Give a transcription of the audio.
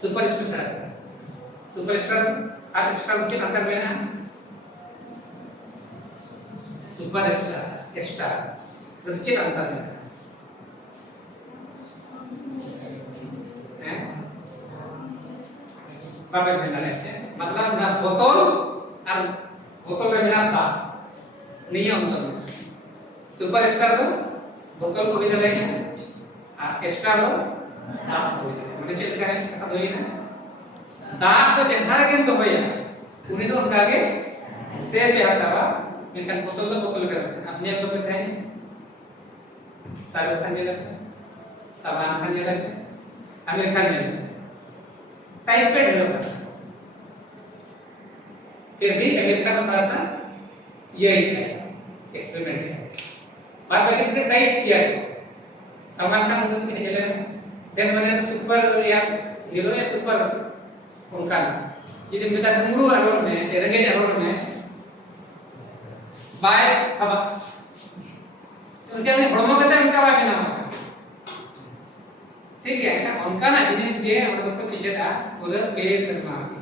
superstar superstar और star के अंतर में ना सुपरस्टार स्टार रुचि अंतर में हैं बाबे में ना मतलब ना बोतल और बोतल में ना बा नहीं अंतर में सुपरस्टार तो बोतल को भी डालेंगे आ स्टार तो दाग को भी डालेंगे मतलब चेक करें क्या तो ये ना दाग तो जहाँ के तो भैया उन्हीं तो उनका के से पे हटावा इनका बोतल कर अपने तो पे कहें सारे खाने लगे सामान खाने लगे हमें खाने लगे टाइप पे ढेर फिर भी अमेरिका का थोड़ा सा यही है एक्सपेरिमेंट है बाद में किसने टाइप किया सामान खाने से कितने चले देन मैंने सुपर या हीरो या सुपर उनका ये मिला मुड़ू रोल में तेरंगे रोल में बाय खबा उनके लिए हड़मो कहते हैं उनका बाय नाम ठीक है ना उनका ना जिनिस ये हम लोग को चीजें था बोले पेस करना